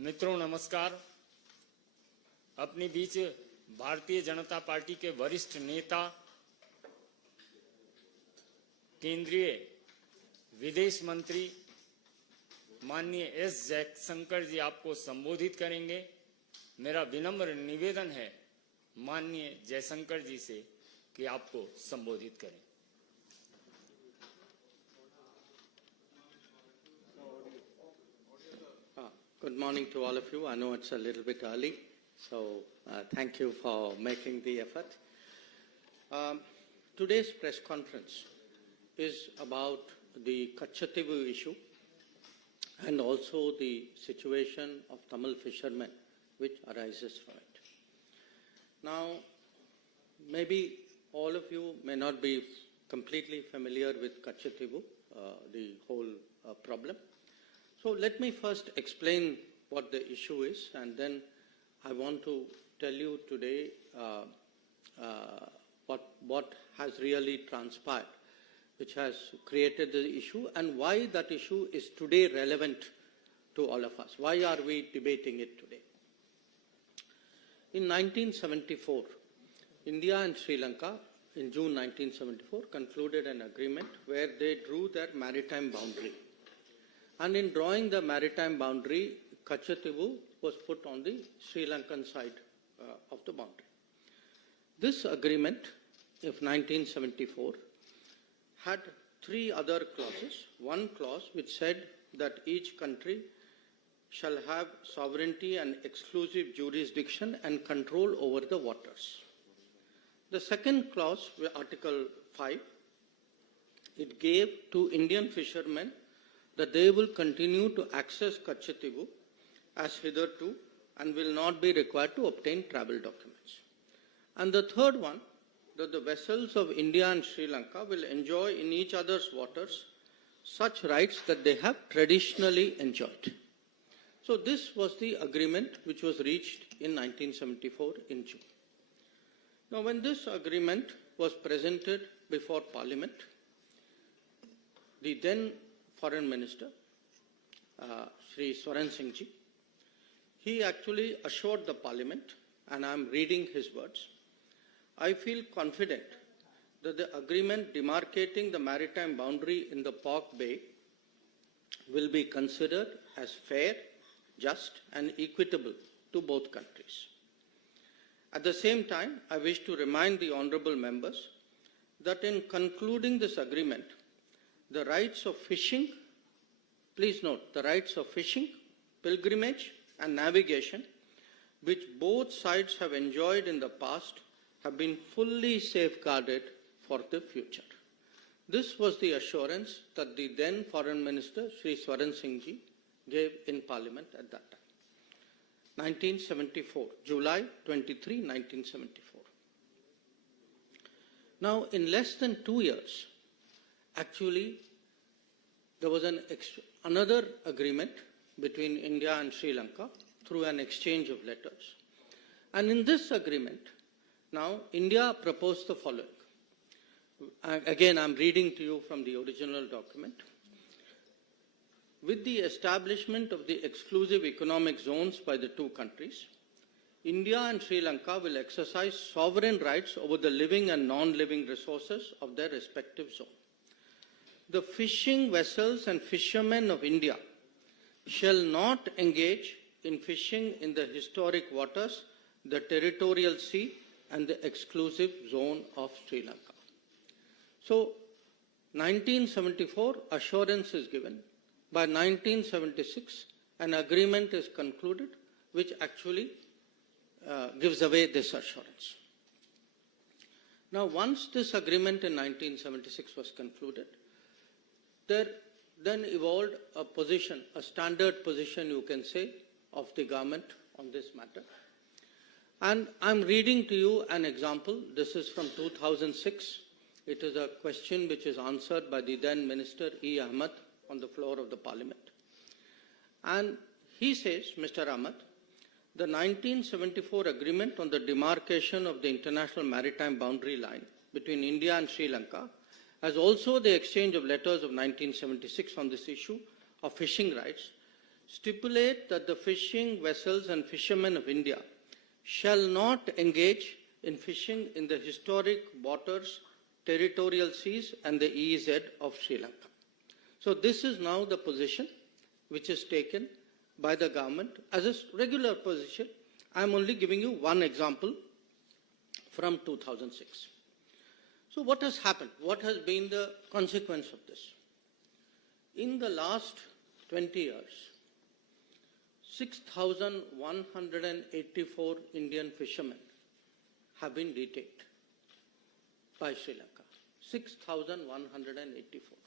मित्रों नमस्कार। अपने बीच भारतीय जनता पार्टी के वरिष्ठ नेता केंद्रीय विदेश मंत्री माननीय एस जयशंकर जी आपको संबोधित करेंगे। मेरा विनम्र निवेदन है माननीय जयशंकर जी से कि आपको संबोधित करें। Good morning to all of you. I know it's a little bit early, so thank you for making the effort. Today's press conference is about the Kachativu issue and also the situation of Tamil fishermen which arises from it. Now, maybe all of you may not be completely familiar with Kachativu, the whole problem. So let me first explain what the issue is, and then I want to tell you today what has really transpired, which has created the issue, and why that issue is today relevant to all of us. Why are we debating it today? In 1974, India and Sri Lanka, in June 1974, concluded an agreement where they drew their maritime boundary. And in drawing the maritime boundary, Kachativu was put on the Sri Lankan side of the boundary. This agreement of 1974 had three other clauses. One clause which said that each country shall have sovereignty and exclusive jurisdiction and control over the waters. The second clause, Article 5, it gave to Indian fishermen that they will continue to access Kachativu as hitherto and will not be required to obtain travel documents. And the third one, that the vessels of India and Sri Lanka will enjoy in each other's waters such rights that they have traditionally enjoyed. So this was the agreement which was reached in 1974 in June. Now when this agreement was presented before Parliament, the then Foreign Minister, Sri Swaran Singh ji, he actually assured the Parliament, and I am reading his words, I feel confident that the agreement demarcating the maritime boundary in the Park Bay will be considered as fair, just and equitable to both countries. At the same time, I wish to remind the honourable members that in concluding this agreement, the rights of fishing, please note, the rights of fishing, pilgrimage and navigation, which both sides have enjoyed in the past, have been fully safeguarded for the future. This was the assurance that the then Foreign Minister, Sri Swaran Singh ji, gave in Parliament at that time. 1974, July 23, 1974. Now, in less than 2 years, actually, there was another agreement between India and Sri Lanka through an exchange of letters. And in this agreement, now India proposed the following. Again, I'm reading to you from the original document. With the establishment of the exclusive economic zones by the two countries, India and Sri Lanka will exercise sovereign rights over the living and non-living resources of their respective zones. The fishing vessels and fishermen of India shall not engage in fishing in the historic waters, the territorial sea, and the exclusive zone of Sri Lanka. So, 1974, assurance is given. By 1976, an agreement is concluded which actually gives away this assurance. Now, once this agreement in 1976 was concluded, there then evolved a position, a standard position you can say, of the government on this matter. And I'm reading to you an example. This is from 2006. It is a question which is answered by the then Minister E. Ahmed on the floor of the Parliament. And he says, Mr. Ahmed, the 1974 agreement on the demarcation of the international maritime boundary line between India and Sri Lanka, as also the exchange of letters of 1976 on this issue of fishing rights, stipulate that the fishing vessels and fishermen of India shall not engage in fishing in the historic waters, territorial seas and the EEZ of Sri Lanka. So this is now the position which is taken by the government as a regular position. I am only giving you one example from 2006. So what has happened? What has been the consequence of this? In the last 20 years, 6,184 Indian fishermen have been detained by Sri Lanka. 6,184.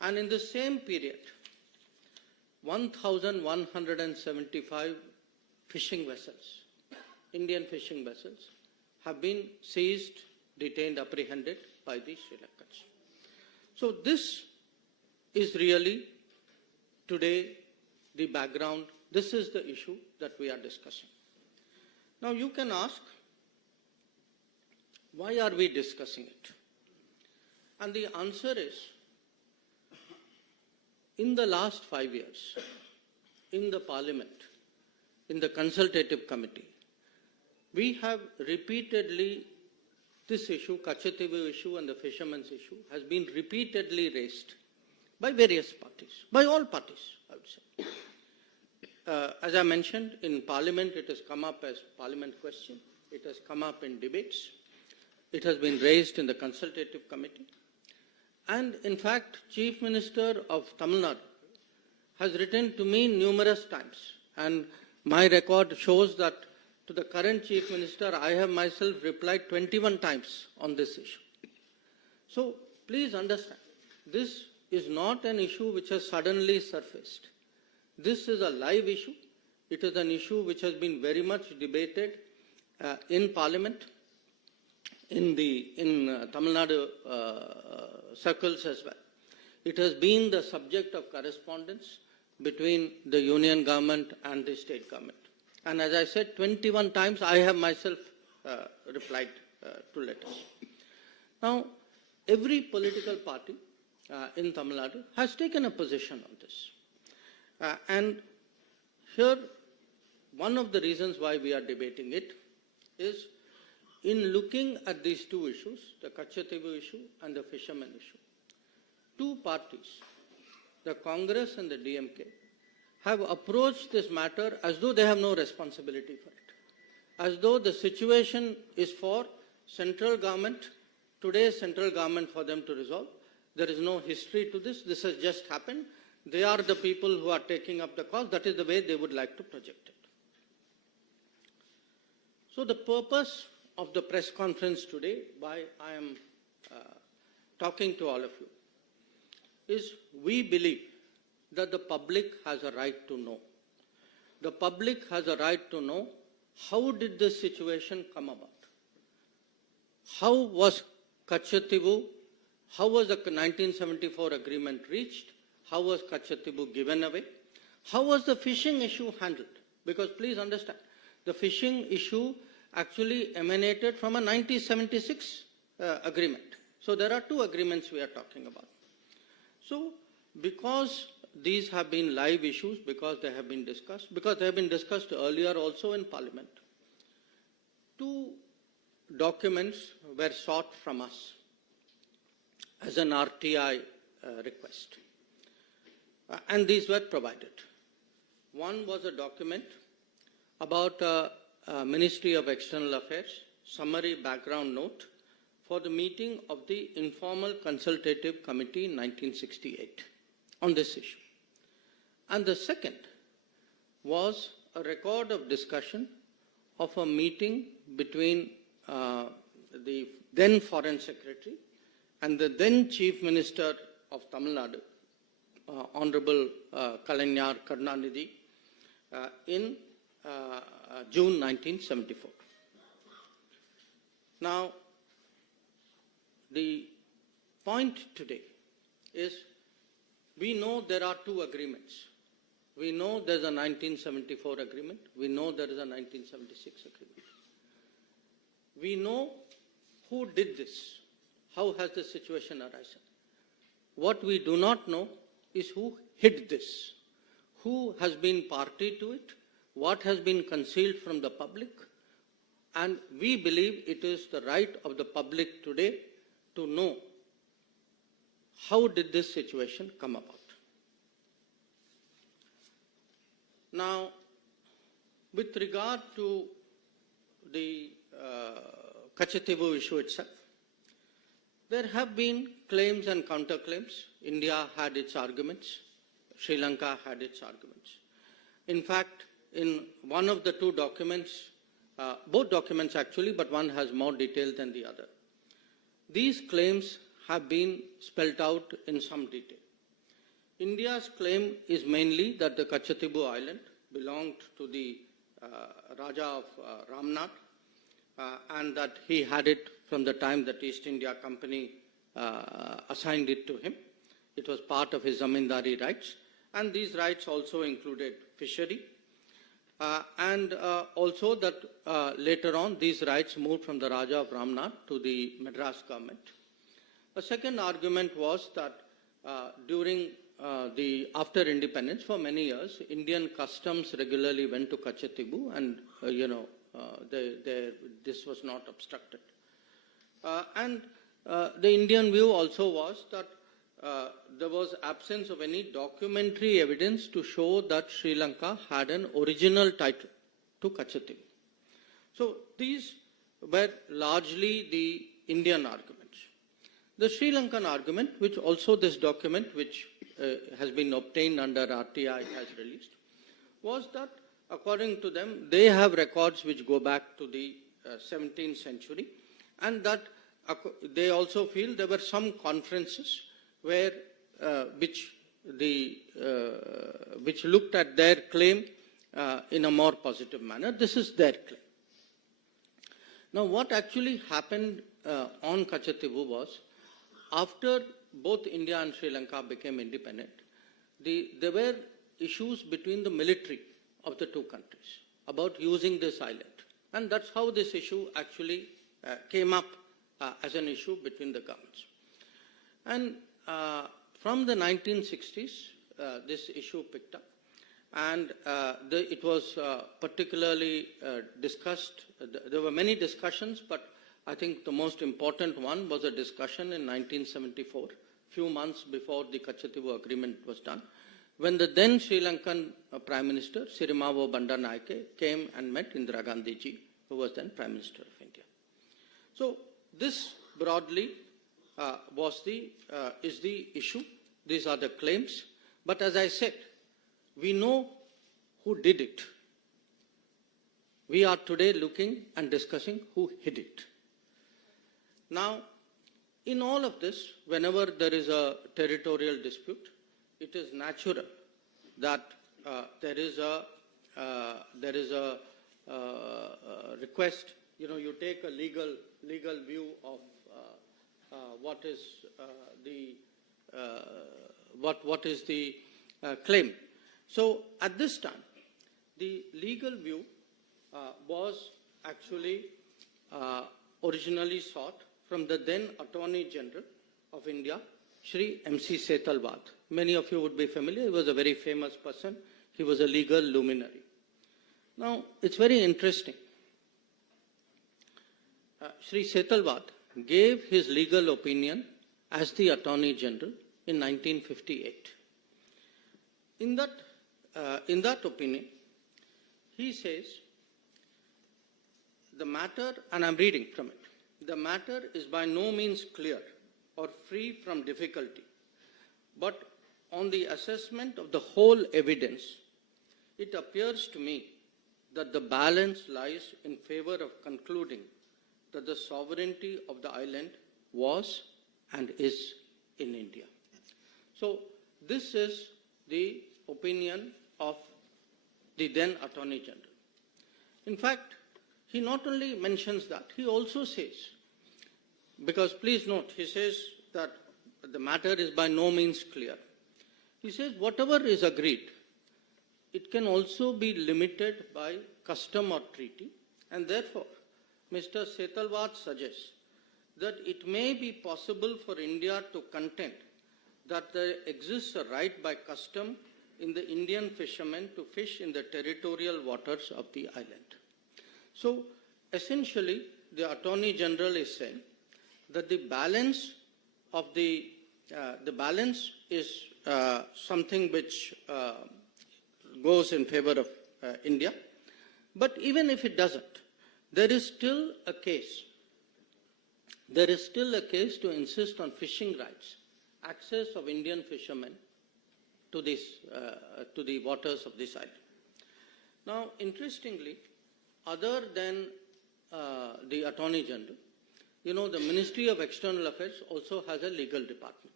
And in the same period, 1,175 fishing vessels, Indian fishing vessels, have been seized, detained, apprehended by the Sri Lankans. So this is really today the background. This is the issue that we are discussing. Now you can ask, why are we discussing it? And the answer is, in the last 5 years, in the Parliament, in the Consultative Committee, we have repeatedly, this issue, Kachativu issue and the fishermen's issue, has been repeatedly raised by various parties, by all parties, I would say. As I mentioned, in Parliament, it has come up as Parliament question. It has come up in debates. It has been raised in the Consultative Committee. And in fact, Chief Minister of Tamil Nadu has written to me numerous times. And my record shows that to the current Chief Minister, I have myself replied 21 times on this issue. So please understand, this is not an issue which has suddenly surfaced. This is a live issue. It is an issue which has been very much debated in Parliament, in Tamil Nadu circles as well. It has been the subject of correspondence between the union government and the state government. And as I said, 21 times I have myself replied to letters. Now, every political party in Tamil Nadu has taken a position on this. And here, one of the reasons why we are debating it is, in looking at these two issues, the Kachativu issue and the fishermen issue, two parties, the Congress and the DMK, have approached this matter as though they have no responsibility for it, as though the situation is for central government, today's central government, for them to resolve. There is no history to this. This has just happened. They are the people who are taking up the cause. That is the way they would like to project it. So the purpose of the press conference today, why I am talking to all of you, is we believe that the public has a right to know. The public has a right to know, how did this situation come about? How was Kachativu, how was the 1974 agreement reached? How was Kachativu given away? How was the fishing issue handled? Because please understand, the fishing issue actually emanated from a 1976 agreement. So there are two agreements we are talking about. So because these have been live issues, because they have been discussed earlier also in Parliament, two documents were sought from us as an RTI request. And these were provided. One was a document about Ministry of External Affairs, summary background note for the meeting of the Informal Consultative Committee in 1968 on this issue. And the second was a record of discussion of a meeting between the then Foreign Secretary and the then Chief Minister of Tamil Nadu, Honorable Kalaignar Karunanidhi, in June 1974. Now, the point today is, we know there are two agreements. We know there's a 1974 agreement. We know there is a 1976 agreement. We know who did this. How has the situation arisen? What we do not know is who hid this, who has been party to it, what has been concealed from the public, and we believe it is the right of the public today to know how did this situation come about. Now, with regard to the Kachatibu issue itself, there have been claims and counterclaims. India had its arguments. Sri Lanka had its arguments. In fact, in one of the two documents, both documents actually, but one has more detail than the other, these claims have been spelled out in some detail. India's claim is mainly that the Kachatibu Island belonged to the Raja of Ramnath, and that he had it from the time that East India Company assigned it to him. It was part of his zamindari rights, and these rights also included fishery, and also that later on these rights moved from the Raja of Ramnath to the Madras government. A second argument was that during after independence, for many years, Indian customs regularly went to Kachatibu, and this was not obstructed. And the Indian view also was that there was absence of any documentary evidence to show that Sri Lanka had an original title to Kachatibu. So these were largely the Indian arguments. The Sri Lankan argument, which also this document, which has been obtained under RTI, has released, was that according to them, they have records which go back to the 17th century, and that they also feel there were some conferences where which looked at their claim in a more positive manner. This is their claim. Now, what actually happened on Kachatibu was, after both India and Sri Lanka became independent, there were issues between the military of the two countries about using this island. And that's how this issue actually came up as an issue between the governments. And from the 1960s, this issue picked up. And it was particularly discussed. There were many discussions, but I think the most important one was a discussion in 1974, few months before the Kachatibu agreement was done, when the then Sri Lankan Prime Minister, Sirimavo Bandaranaike, came and met Indira Gandhi ji, who was then Prime Minister of India. So this broadly is the issue. These are the claims. But as I said, we know who did it. We are today looking and discussing who hid it. Now, in all of this, whenever there is a territorial dispute, it is natural that there is a request. You take a legal view of what is the claim. So at this time, the legal view was actually originally sought from the then Attorney General of India, Shri M.C. Setalvad. Many of you would be familiar. He was a very famous person. He was a legal luminary. Now, it's very interesting. Shri Setalvad gave his legal opinion as the Attorney General in 1958. In that opinion, he says, the matter, and I'm reading from it, the matter is by no means clear or free from difficulty, but on the assessment of the whole evidence, it appears to me that the balance lies in favor of concluding that the sovereignty of the island was and is in India. So this is the opinion of the then Attorney General. In fact, he not only mentions that, he also says, because please note, he says that the matter is by no means clear. He says whatever is agreed, it can also be limited by custom or treaty, and therefore Mr. Setalvad suggests that it may be possible for India to contend that there exists a right by custom in the Indian fishermen to fish in the territorial waters of the island. So essentially, the Attorney General is saying that the balance of the balance is something which goes in favor of India. But even if it doesn't, there is still a case. There is still a case to insist on fishing rights, access of Indian fishermen to the waters of this island. Now, interestingly, other than the Attorney General, the Ministry of External Affairs also has a legal department.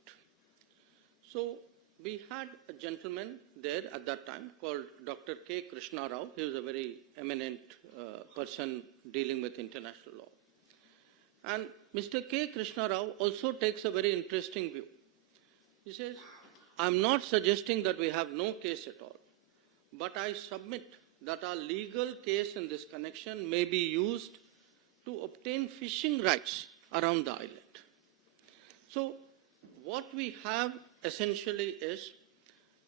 So we had a gentleman there at that time called Dr. K. Krishna Rao. He was a very eminent person dealing with international law. And Mr. K. Krishna Rao also takes a very interesting view. He says, I'm not suggesting that we have no case at all, but I submit that our legal case in this connection may be used to obtain fishing rights around the island. So what we have essentially is,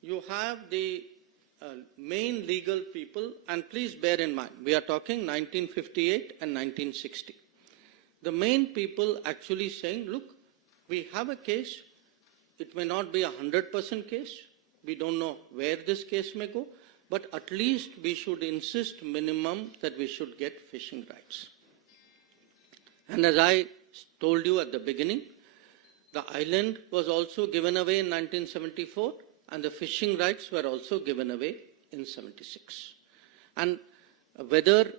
you have the main legal people, and please bear in mind, we are talking 1958 and 1960. The main people actually saying, look, we have a case, it may not be 100% case, we don't know where this case may go, but at least we should insist minimum that we should get fishing rights. And as I told you at the beginning, the island was also given away in 1974 and the fishing rights were also given away in 76. And whether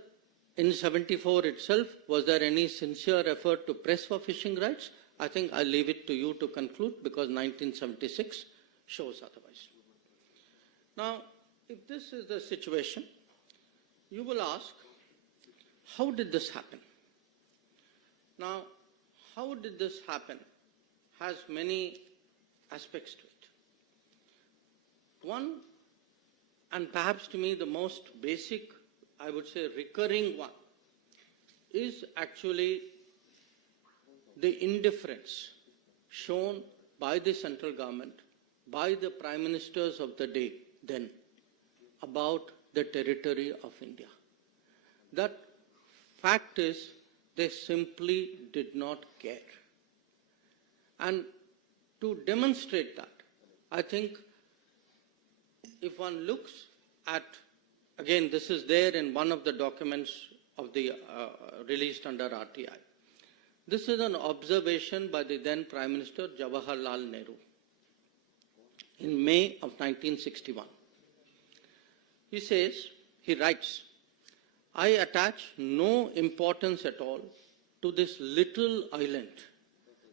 in 74 itself, was there any sincere effort to press for fishing rights? I think I'll leave it to you to conclude, because 1976 shows otherwise. Now, if this is the situation, you will ask, how did this happen? Now, how did this happen has many aspects to it. One, and perhaps to me the most basic, I would say recurring one, is actually the indifference shown by the central government, by the prime ministers of the day then, about the territory of India. That fact is, they simply did not care. And to demonstrate that, I think if one looks at, again, this is there in one of the documents of the released under RTI. This is an observation by the then Prime Minister Jawaharlal Nehru in May of 1961. He says, he writes, I attach no importance at all to this little island,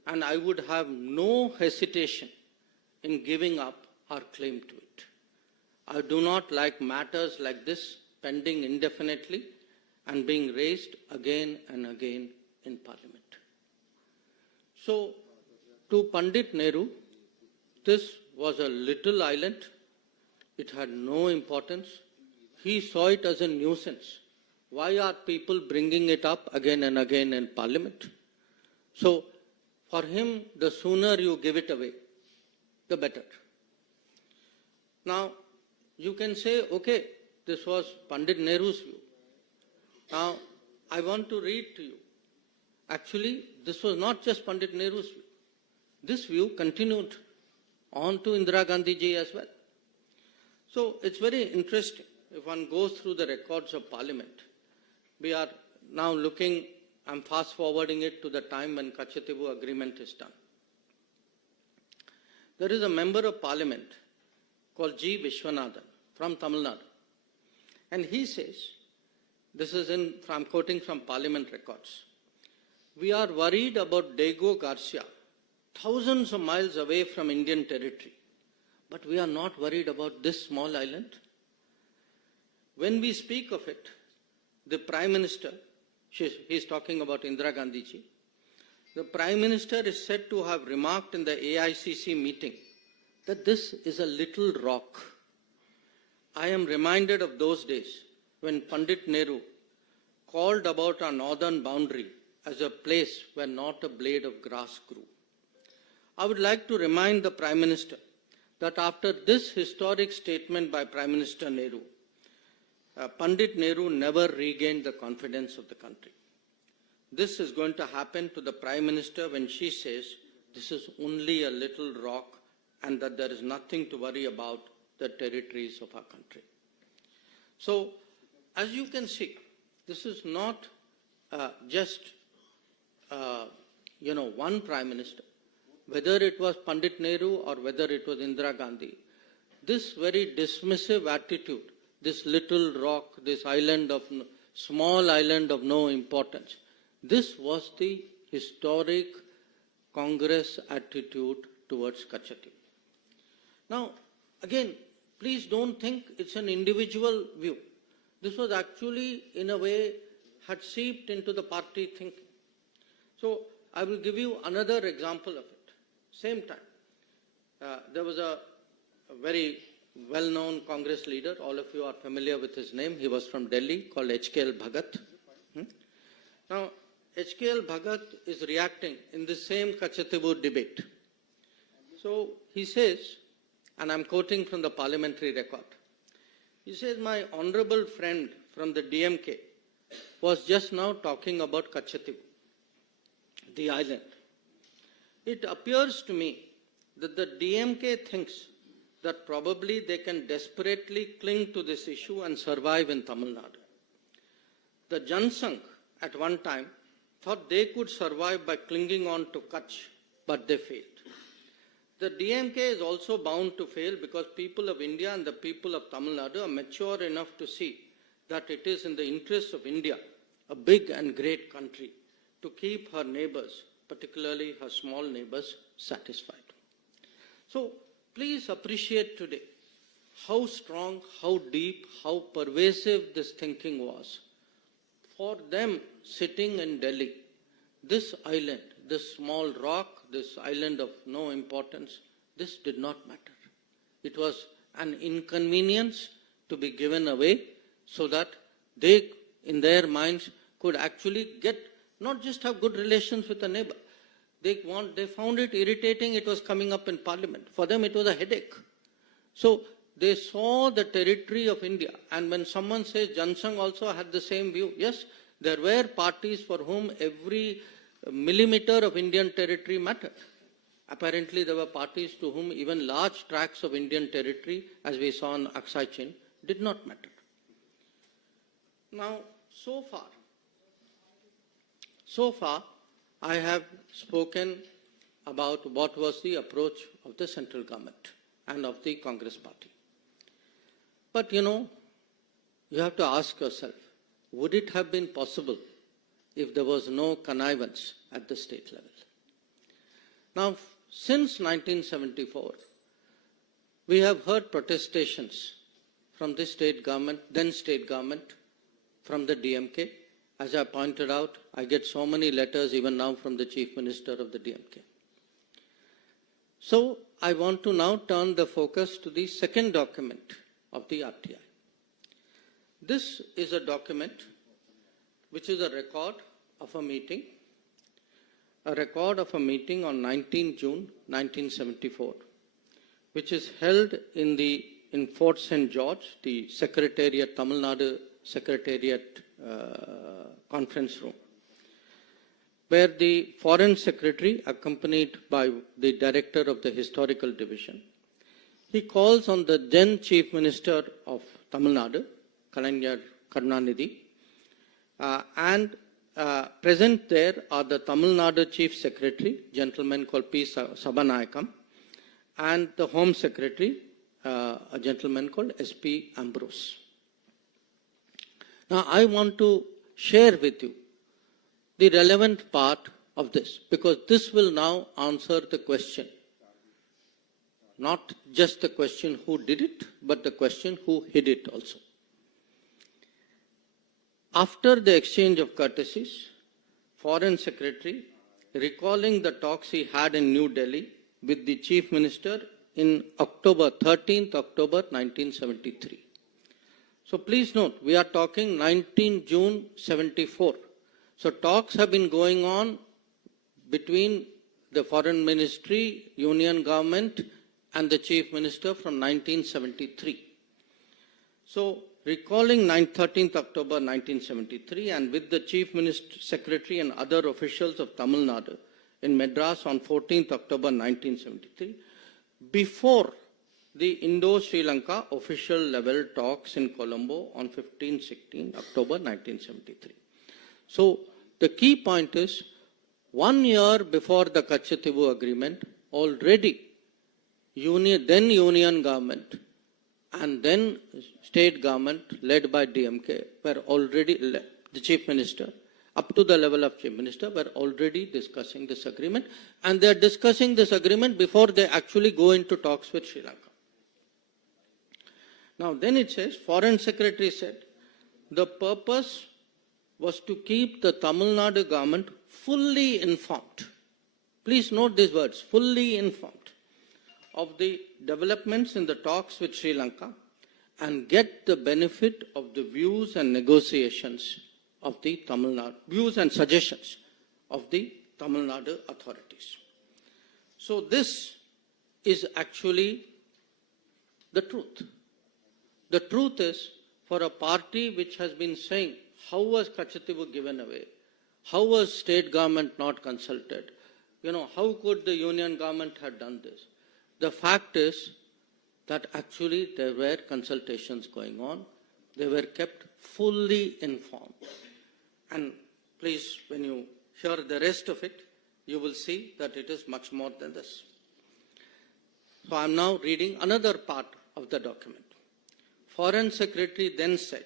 and I would have no hesitation in giving up our claim to it. I do not like matters like this pending indefinitely and being raised again and again in Parliament. So, to Pandit Nehru, this was a little island. It had no importance. He saw it as a nuisance. Why are people bringing it up again and again in Parliament? So, for him, the sooner you give it away, the better. Now, you can say, okay, this was Pandit Nehru's view. Now, I want to read to you. Actually, this was not just Pandit Nehru's view. This view continued on to Indira Gandhi ji as well. So, it's very interesting. If one goes through the records of Parliament, we are now looking, I'm fast forwarding it to the time when Kachatibu agreement is done. There is a member of Parliament called G. Vishwanathan from Tamil Nadu. And he says, this is I'm quoting from Parliament records, we are worried about Diego Garcia, thousands of miles away from Indian territory, but we are not worried about this small island. When we speak of it, the Prime Minister, he's talking about Indira Gandhi ji, the Prime Minister is said to have remarked in the AICC meeting that this is a little rock. I am reminded of those days when Pandit Nehru called about our northern boundary as a place where not a blade of grass grew. I would like to remind the Prime Minister that after this historic statement by Prime Minister Nehru, Pandit Nehru never regained the confidence of the country. This is going to happen to the Prime Minister when she says this is only a little rock and that there is nothing to worry about the territories of our country. So, as you can see, this is not just one Prime Minister, whether it was Pandit Nehru or whether it was Indira Gandhi. This very dismissive attitude, this little rock, this small island of no importance, this was the historic Congress attitude towards Kachati. Now, again, please don't think it's an individual view. This was actually, in a way, had seeped into the party thinking. So, I will give you another example of it. Same time, there was a very well-known Congress leader, all of you are familiar with his name, he was from Delhi, called HKL Bhagat. Now, HKL Bhagat is reacting in the same Kachatibu debate. So, he says, and I'm quoting from the parliamentary record, he says, my honorable friend from the DMK was just now talking about Kachatibu, the island. It appears to me that the DMK thinks that probably they can desperately cling to this issue and survive in Tamil Nadu. The Jaishankar at one time thought they could survive by clinging on to Kutch, but they failed. The DMK is also bound to fail because people of India and the people of Tamil Nadu are mature enough to see that it is in the interest of India, a big and great country, to keep her neighbors, particularly her small neighbors, satisfied. So, please appreciate today how strong, how deep, how pervasive this thinking was. For them sitting in Delhi, this island, this small rock, this island of no importance, this did not matter. It was an inconvenience to be given away so that they, in their minds, could actually not just have good relations with a neighbor. They found it irritating, it was coming up in parliament. For them, it was a headache. So, they saw the territory of India. And when someone says Jaishankar also had the same view, yes, there were parties for whom every millimeter of Indian territory mattered. Apparently, there were parties to whom even large tracts of Indian territory, as we saw in Aksai Chin, did not matter. Now, so far, I have spoken about what was the approach of the central government and of the Congress party. But you have to ask yourself, would it have been possible if there was no connivance at the state level? Now, since 1974, we have heard protestations from the state government, then state government, from the DMK. As I pointed out, I get so many letters even now from the Chief Minister of the DMK. So, I want to now turn the focus to the second document of the RTI. This is a document which is a record of a meeting on 19 June 1974, which is held in Fort St. George, the Secretariat, Tamil Nadu Secretariat conference room, where the Foreign Secretary, accompanied by the Director of the Historical Division, he calls on the then Chief Minister of Tamil Nadu, Kalaignar Karunanidhi, and present there are the Tamil Nadu Chief Secretary, gentleman called P. Sabanayakam, and the Home Secretary, a gentleman called S.P. Ambrose. Now, I want to share with you the relevant part of this, because this will now answer the question. Not just the question who did it, but the question who hid it also. After the exchange of courtesies, Foreign Secretary, recalling the talks he had in New Delhi with the Chief Minister in 13th October 1973. So please note, we are talking 19 June 74. So talks have been going on between the Foreign Ministry, Union Government, and the Chief Minister from 1973. So, recalling 13th October 1973 and with the Chief Minister, Secretary and other officials of Tamil Nadu in Madras on 14th October 1973, before the Indo-Sri Lanka official level talks in Colombo on 15-16 October 1973. So, the key point is, 1 year before the Kachativu agreement, already then Union government and then state government led by DMK were already, the Chief Minister, up to the level of Chief Minister, were already discussing this agreement, and they are discussing this agreement before they actually go into talks with Sri Lanka. Now then it says, Foreign Secretary said, the purpose was to keep the Tamil Nadu government fully informed. Please note these words, fully informed of the developments in the talks with Sri Lanka and get the benefit of the views and negotiations of the Tamil Nadu, views and suggestions of the Tamil Nadu authorities. So this is actually the truth. The truth is, for a party which has been saying, how was Kachativu given away? How was state government not consulted? How could the union government have done this? The fact is that actually there were consultations going on. They were kept fully informed. And please, when you hear the rest of it, you will see that it is much more than this. So I am now reading another part of the document. Foreign Secretary then said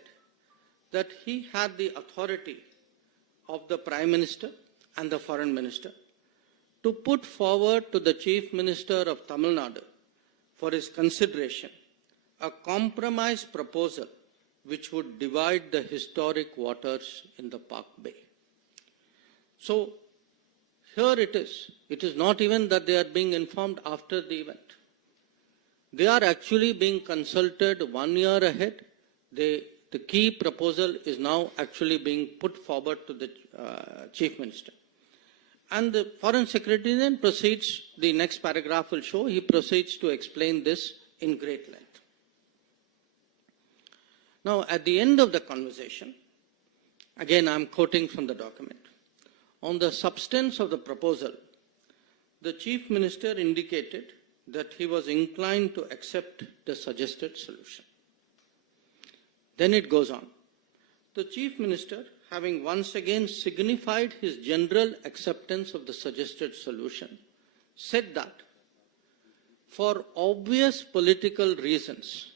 that he had the authority of the Prime Minister and the Foreign Minister to put forward to the Chief Minister of Tamil Nadu for his consideration a compromise proposal which would divide the historic waters in the Park Bay. So here it is. It is not even that they are being informed after the event. They are actually being consulted 1 year ahead. The key proposal is now actually being put forward to the Chief Minister. And the Foreign Secretary then proceeds, the next paragraph will show, he proceeds to explain this in great length. Now, at the end of the conversation, again I am quoting from the document, on the substance of the proposal, the Chief Minister indicated that he was inclined to accept the suggested solution. Then it goes on. The Chief Minister, having once again signified his general acceptance of the suggested solution, said that for obvious political reasons,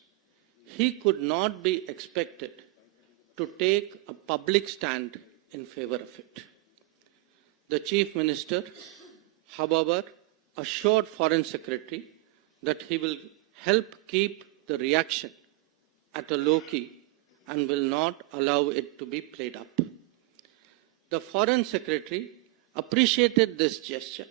he could not be expected to take a public stand in favor of it. The Chief Minister, however, assured Foreign Secretary that he will help keep the reaction at a low key and will not allow it to be played up. The Foreign Secretary appreciated this gesture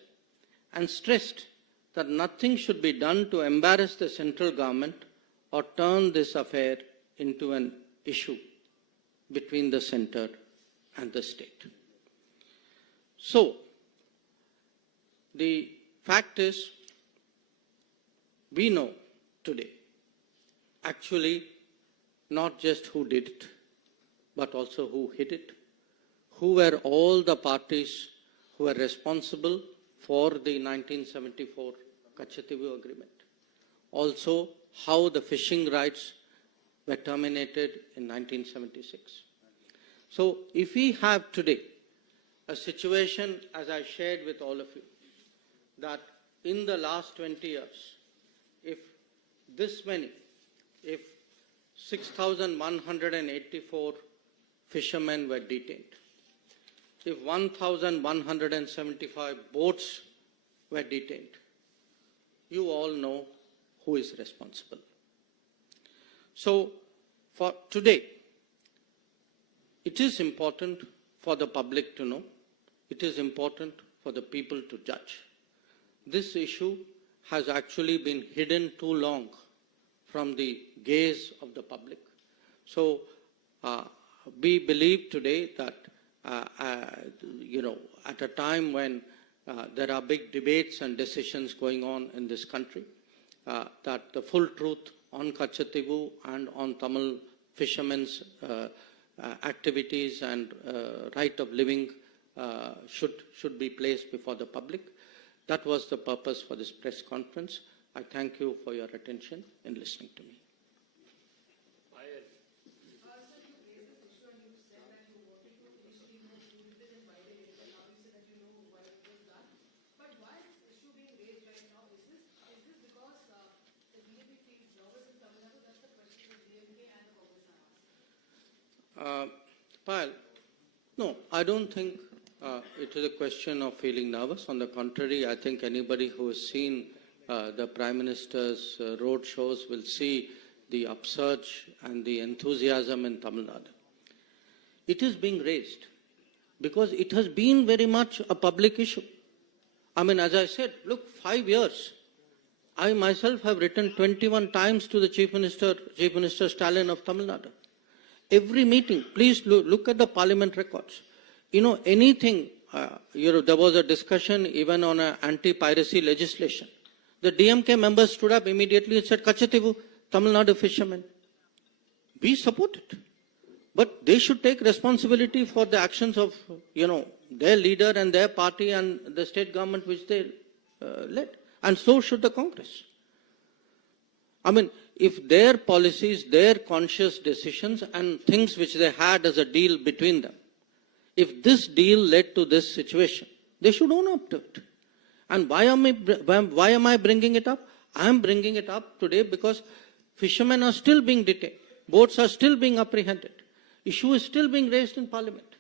and stressed that nothing should be done to embarrass the central government or turn this affair into an issue between the centre and the state. So, the fact is, we know today actually not just who did it, but also who hid it, who were all the parties who were responsible for the 1974 Kachativu agreement. Also, how the fishing rights were terminated in 1976. So, if we have today a situation, as I shared with all of you, that in the last 20 years, if 6,184 fishermen were detained, if 1,175 boats were detained, you all know who is responsible. So, for today, it is important for the public to know, it is important for the people to judge. This issue has actually been hidden too long from the gaze of the public. So, we believe today that, at a time when there are big debates and decisions going on in this country, that the full truth on Kachativu and on Tamil fishermen's activities and right of living should be placed before the public. That was the purpose for this press conference. I thank you for your attention in listening to me. Payal, no, I don't think it is a question of feeling nervous. On the contrary, I think anybody who has seen the Prime Minister's road shows will see the upsurge and the enthusiasm in Tamil Nadu. It is being raised because it has been very much a public issue. I mean, as I said, look, 5 years. I myself have written 21 times to the Chief Minister Stalin of Tamil Nadu. Every meeting, please look at the parliament records. You know, anything, there was a discussion even on anti-piracy legislation. The DMK members stood up immediately and said, Kachativu, Tamil Nadu fishermen. We support it. But they should take responsibility for the actions of, their leader and their party and the state government which they led. And so should the Congress. I mean, if their policies, their conscious decisions and things which they had as a deal between them, if this deal led to this situation, they should own up to it. And why am I bringing it up? I am bringing it up today because fishermen are still being detained. Boats are still being apprehended. Issue is still being raised in Parliament.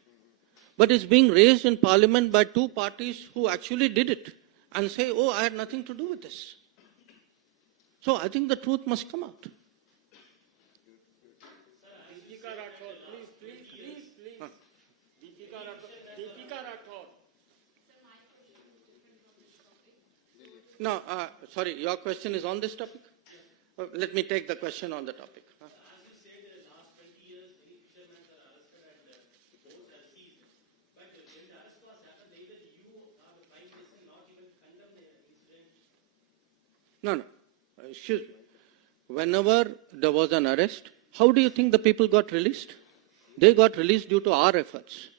But it's being raised in Parliament by two parties who actually did it and say, oh, I had nothing to do with this. So I think the truth must come out. Deepika Rathod, please. Deepika Rathod. No, sorry, your question is on this topic? Let me take the question on the topic. No. Excuse me. Whenever there was an arrest, how do you think the people got released? They got released due to our efforts.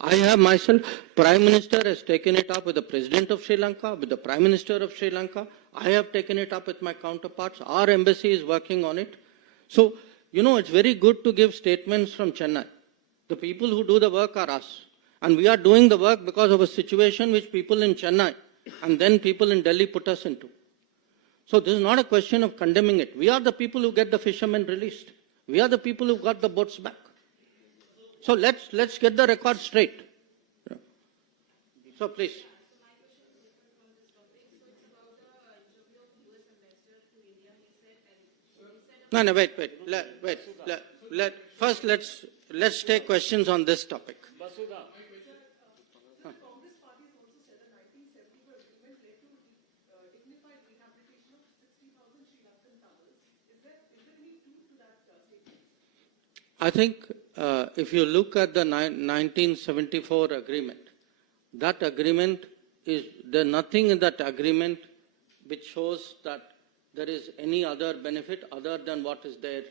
I have myself, Prime Minister has taken it up with the President of Sri Lanka, with the Prime Minister of Sri Lanka. I have taken it up with my counterparts. Our embassy is working on it. So, it's very good to give statements from Chennai. The people who do the work are us. And we are doing the work because of a situation which people in Chennai and then people in Delhi put us into. So this is not a question of condemning it. We are the people who get the fishermen released. We are the people who got the boats back. So let's get the record straight. So please. No, wait. First, let's take questions on this topic. Basudha. I think if you look at the 1974 agreement, that agreement there's nothing in that agreement which shows that there is any other benefit other than what is there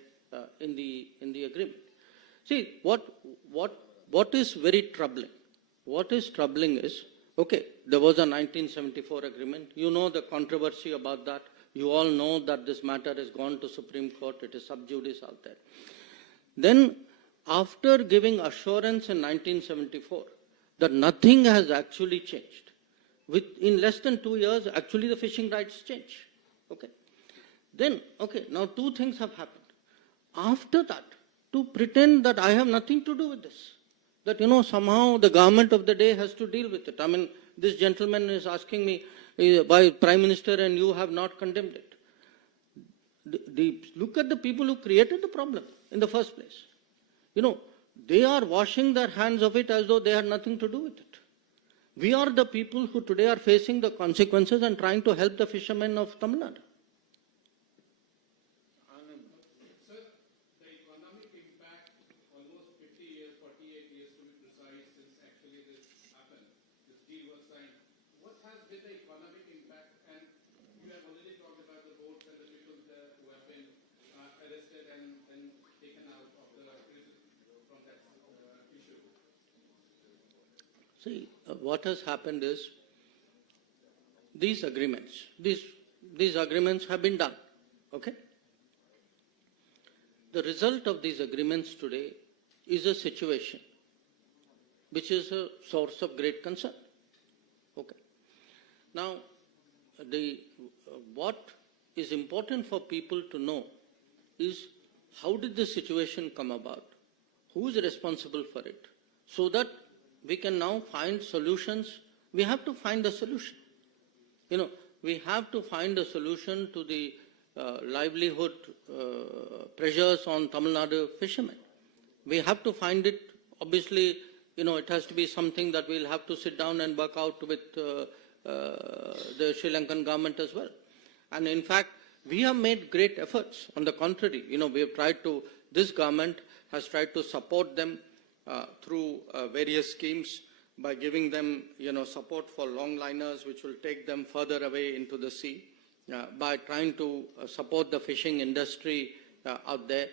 in the agreement. See, what is very troubling? What is troubling is, okay, there was a 1974 agreement. You know the controversy about that. You all know that this matter has gone to Supreme Court. It is sub judice out there. Then, after giving assurance in 1974 that nothing has actually changed, in less than 2 years, actually the fishing rights change. Okay. Then, now two things have happened. After that, to pretend that I have nothing to do with this, that, somehow the government of the day has to deal with it. I mean, this gentleman is asking me, why Prime Minister and you have not condemned it. Look at the people who created the problem in the first place. They are washing their hands of it as though they had nothing to do with it. We are the people who today are facing the consequences and trying to help the fishermen of Tamil Nadu. Sir, the economic impact, almost 50 years, 48 years to be precise, since actually this happened, this deal was signed. What has been the economic impact? And you have already talked about the boats and the See, what has happened is these agreements, these agreements have been done, okay? The result of these agreements today is a situation which is a source of great concern, okay? Now, what is important for people to know is how did this situation come about? Who is responsible for it? So that we can now find solutions. We have to find a solution. We have to find a solution to the livelihood pressures on Tamil Nadu fishermen. We have to find it. Obviously, it has to be something that we'll have to sit down and work out with the Sri Lankan government as well. And in fact, we have made great efforts. On the contrary, we have tried to, this government has tried to support them through various schemes by giving them, support for longliners, which will take them further away into the sea, by trying to support the fishing industry out there,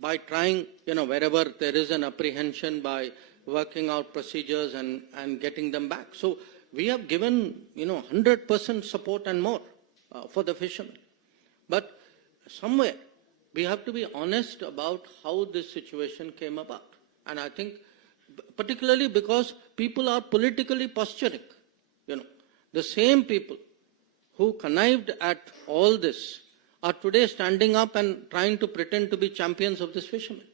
by trying, wherever there is an apprehension, by working out procedures and getting them back. So we have given, 100% support and more for the fishermen. But somewhere we have to be honest about how this situation came about. And I think particularly because people are politically posturing, the same people who connived at all this are today standing up and trying to pretend to be champions of this fisherman.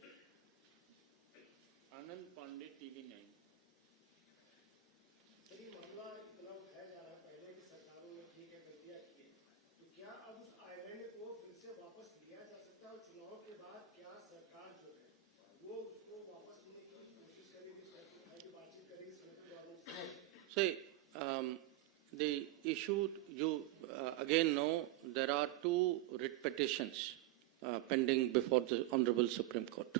Anand Pandey, TV 9. See, the issue, you again know, there are two writ petitions pending before the Honorable Supreme Court.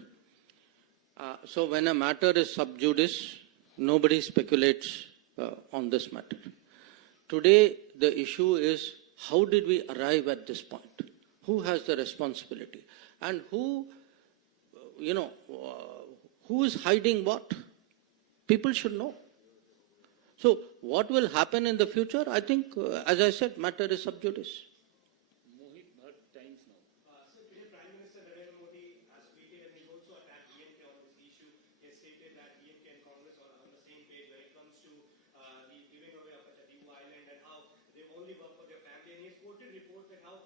So when a matter is sub judice, nobody speculates on this matter. Today, the issue is how did we arrive at this point? Who has the responsibility? And who is hiding what? People should know. So what will happen in the future? I think, as I said, matter is sub judice. Mohit Bhatt, Times Now. Sir, today Prime Minister Narendra Modi has tweeted and he also attacked DMK on this issue. He has stated that DMK and Congress are on the same page when it comes to the giving away of Divu Island and how they only work for their family. And he has quoted reports that how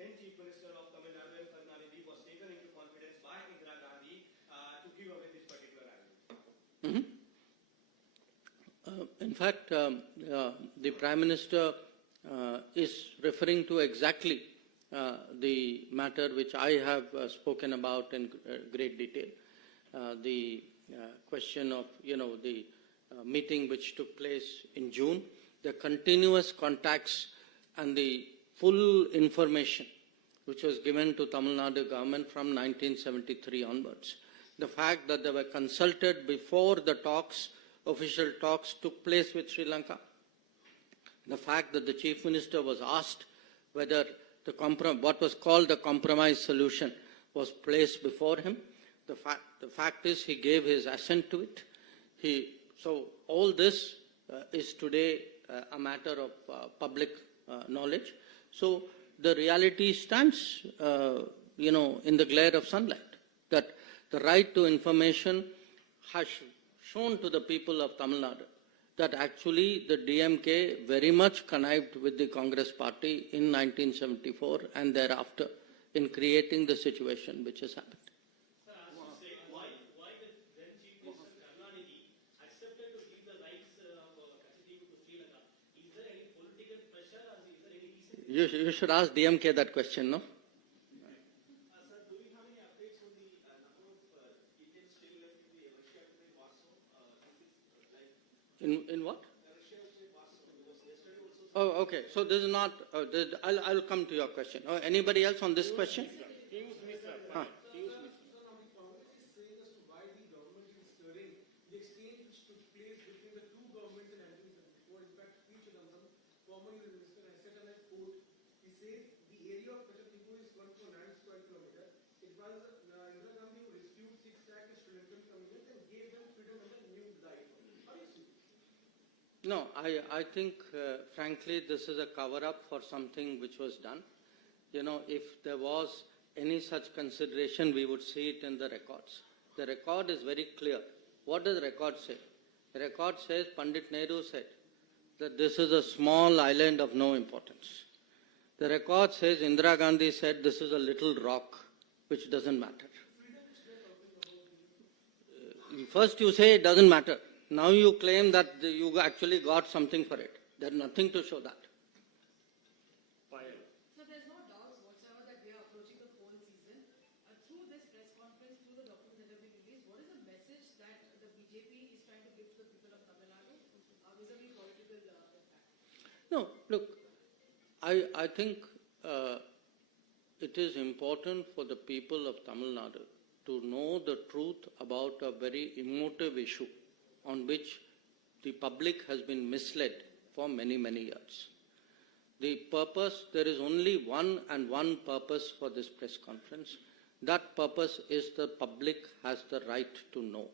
then Chief Minister of Tamil Nadu and Karnataka was taken into confidence by Indira Gandhi to give away this particular island. Mm-hmm. In fact, the Prime Minister is referring to exactly the matter which I have spoken about in great detail. The question of, the meeting which took place in June, the continuous contacts and the full information which was given to Tamil Nadu government from 1973 onwards. The fact that they were consulted before the official talks took place with Sri Lanka. The fact that the Chief Minister was asked whether what was called the compromise solution was placed before him. The fact is he gave his assent to it. So all this is today a matter of public knowledge. So the reality stands, in the glare of sunlight, that the right to information has shown to the people of Tamil Nadu that actually the DMK very much connived with the Congress party in 1974 and thereafter in creating the situation which has happened. Sir, I was to say, why did then Chief Minister Karnataka accepted to give the rights of Kachadivu to Sri Lanka? Is there any political pressure or is there any reason? You should ask DMK that question, no? Sir, do we have any updates on the number of Indians still left in the Russia-Ukraine war zone? In what? Oh, okay. So this is not. I'll come to your question. Anybody else on this question? Huh. No, I think, frankly, this is a cover-up for something which was done. You know, if there was any such consideration, we would see it in the records. The record is very clear. What does the record say? The record says, Pandit Nehru said that this is a small island of no importance. The record says Indira Gandhi said this is a little rock which doesn't matter. First you say it doesn't matter. Now you claim that you actually got something for it. There's nothing to show that. So there's no doubt whatsoever that we are approaching the poll season. Through this press conference, through the documents that have been released, what is the message that the BJP is trying to give to the people of Tamil Nadu vis-a-vis political impact? No, look, I think it is important for the people of Tamil Nadu to know the truth about a very emotive issue on which the public has been misled for many, many years. The purpose, there is only one and one purpose for this press conference. That purpose is the public has the right to know.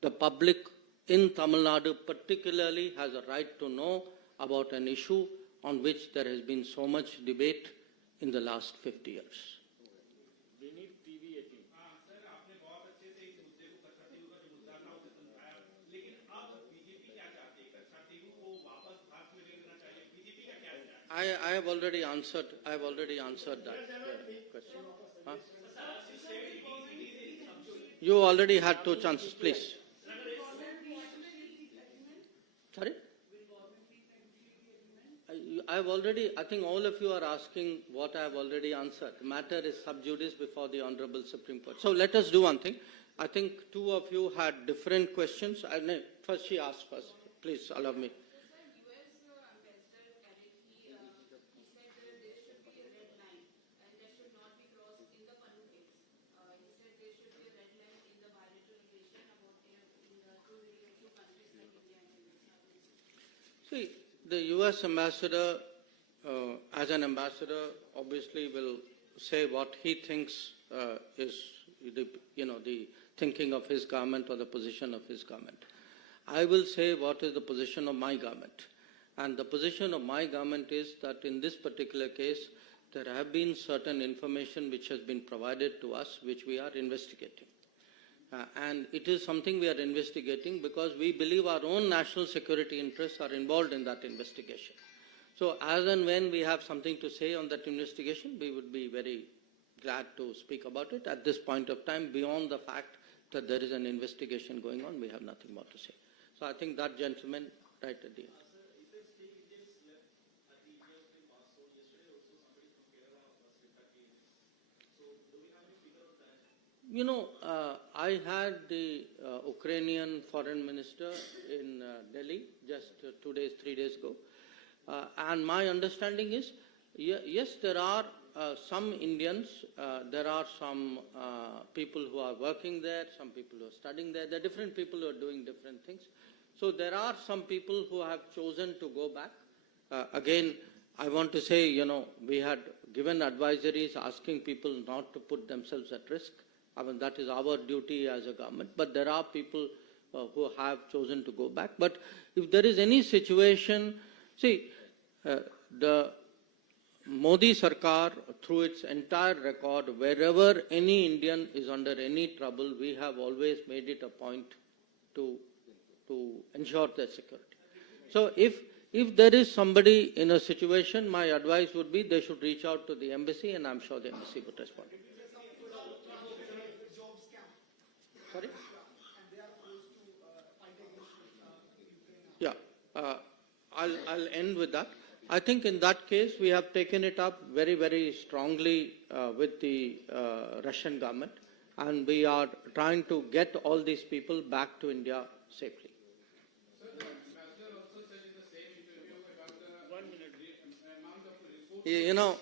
The public in Tamil Nadu particularly has a right to know about an issue on which there has been so much debate in the last 50 years. We need TV 18. Sir आपने बहुत अच्छे से इस मुद्दे को कच्चा taboo का जो मुद्दा था उसे समझाया लेकिन अब बीजेपी क्या चाहती है कच्चा टेबू को वापस हाथ में ले लेना चाहिए बीजेपी का क्या विचार है I have already answered that question. Huh? You already had two chances, please. Sorry? I think all of you are asking what I have already answered. The matter is sub judice before the Honorable Supreme Court. So let us do one thing. I think two of you had different questions. First she asked first. Please allow me. See, the U.S. ambassador, as an ambassador, obviously will say what he thinks is the thinking of his government or the position of his government. I will say what is the position of my government. And the position of my government is that in this particular case, there have been certain information which has been provided to us, which we are investigating. And it is something we are investigating because we believe our own national security interests are involved in that investigation. So as and when we have something to say on that investigation, we would be very glad to speak about it. At this point of time, beyond the fact that there is an investigation going on, we have nothing more to say. So I think that gentleman right at the end. You know, I had the Ukrainian foreign minister in Delhi just 2 days, 3 days ago. And my understanding is, yes, there are some Indians, there are some people who are working there, some people who are studying there. There are different people who are doing different things. So there are some people who have chosen to go back. Again, I want to say, you know, we had given advisories asking people not to put themselves at risk. I mean, that is our duty as a government. But there are people who have chosen to go back. But if there is any situation, see, the Modi Sarkar, through its entire record, wherever any Indian is under any trouble, we have always made it a point to ensure their security. So if there is somebody in a situation, my advice would be they should reach out to the embassy, and I'm sure the embassy would respond. Sorry? Yeah, I'll end with that. I think in that case, we have taken it up very, very strongly with the Russian government, and we are trying to get all these people back to India safely. Sir, the ambassador also said in the same interview about the amount of resources. You know,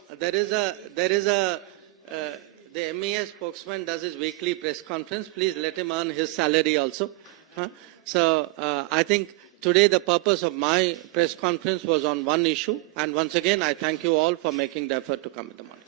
the MES spokesman does his weekly press conference. Please let him earn his salary also. So I think today the purpose of my press conference was on one issue. And once again, I thank you all for making the effort to come in the morning.